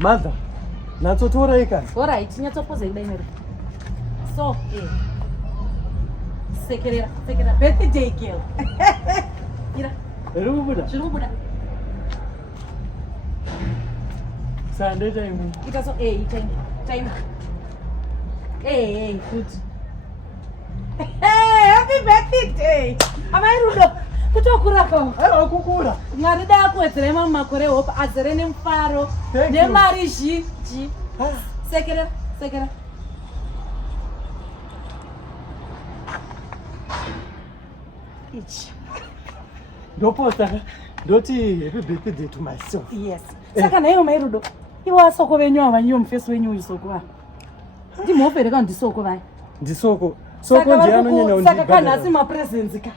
Mother, natsotora ikani. Alright, nyatsopoza kudai mero. So, Sekerera. Birthday girl. Ira. Rubuda. Rubuda. Sunday time. Ita so time. Good. Hey, happy birthday. Amai Rudo. Kutokura ko. Kukura. Ngari da kuetsere mama makore hope azere nemfaro. Nemari zhinji. Sekera. Ich. Doti happy birthday to myself. Yes. Saka nayo Mairudo. Iwa soko venyu avanyu mfeso wenyu isoko. Ndimopere ka ndisoko vai. Ndisoko. Soko ndiye anonyanya undi. Saka kana asi ma presents ka.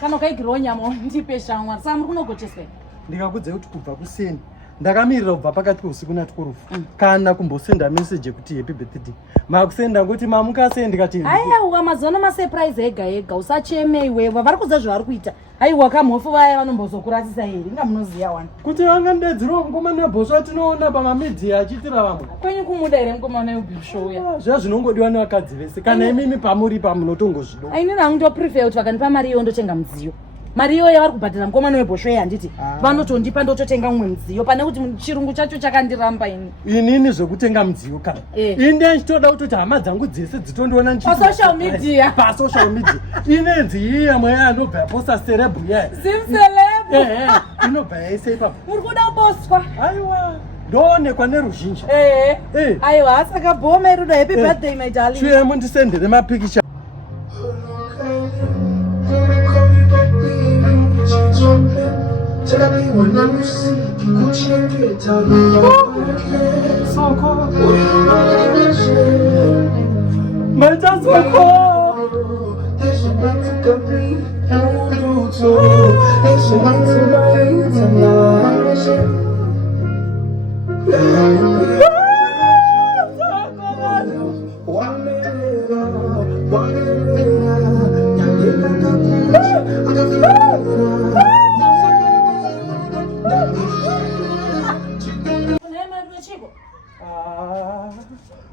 Kana kaigiro nyamo ndipe shamwa. Samu kunogocheswe. Ndikakudze kuti kubva kuseni. Ndakamirira kubva pakati peusiku natikurufu. Kana kumbosenda message kuti happy birthday. Makusenda kuti mamukase ndikati. Aiwa mazona ma surprise ega usacheme iwewe vari kudza zvavari kuita. Aiwa kamhofu vaya vanombozokuratisa here ngamunoziya wana. Kuti vanga ndedziro Mukomana Webhosvo atinoona pamamedia achitira vamwe. Kwenyu kumuda here Mukomana Webhosvo uya. Zva zvinongodiwa nevakadzi vese. Kana imimi pamuri pamunotongozvido. Ainini hangu ndoprefer kuti vakandipa mari iyo ndotenga mudziyo. Mari iyo yavari kubhadhara Mukomana Webhosvo handiti vanotondipa ndototenga umwe mudziyo pane kuti chirungu chacho chakandiramba ini. Inini zvekutenga mudziyo kana. Inde ndichitoda kuti hama dzangu dzese dzitondiona ndichiti. Pa social media. Inenzi iyi yamwe yanobva yaposta celeb ye. Sim celeb. Inobva yaise ipapo. Muri kuda kuposwa. Aiwa. Ndoonekwa neruzhinji. Aiwa saka bhome Rudo happy birthday my darling. Chiye mundisendere mapikicha. Tell me when I'm sick, you check it out. So cold. My dad's so cold. There's a night to come me, you do too. There's a night to my tonight.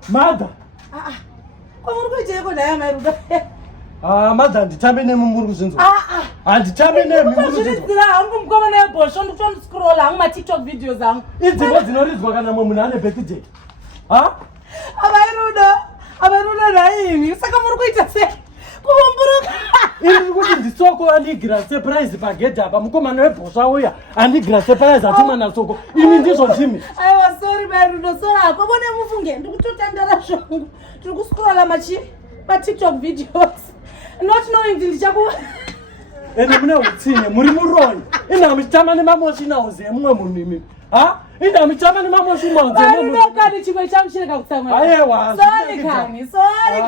Mother. Kwamuri kuiteko naye Mairudo. Mother nditambe nemumuri kuzinzo. Handitambe nemumuri kuzinzo. Ndizira hangu Mukomana Webhosvo ndikutondiscroll hangu ma TikTok videos hangu. Idzimbo dzinoridzwa kana munhu ane birthday. Avairudo naimi saka muri kuita sei? Kumumburuka. Iri kuti ndisoko andigira surprise pagedha apa Mukomana Webhosvo auya andigira surprise atuma nasoko. Ini ndizvo ndimi. Aiwa sorry Mairudo sorry kwabone mufunge ndikutotandara zvangu. Tiri kuscrolla ma TikTok videos. Not knowing ndichaku. Ende mune utsinye muri muronyi. Ina muchitama nemamoshi nauze mumwe munhu imi. Ina muchitama nemamoshi mauze mumwe munhu. Mairudo kani chimwe chamuchireka kutsamwa. Aiwa. Sorry kani sorry.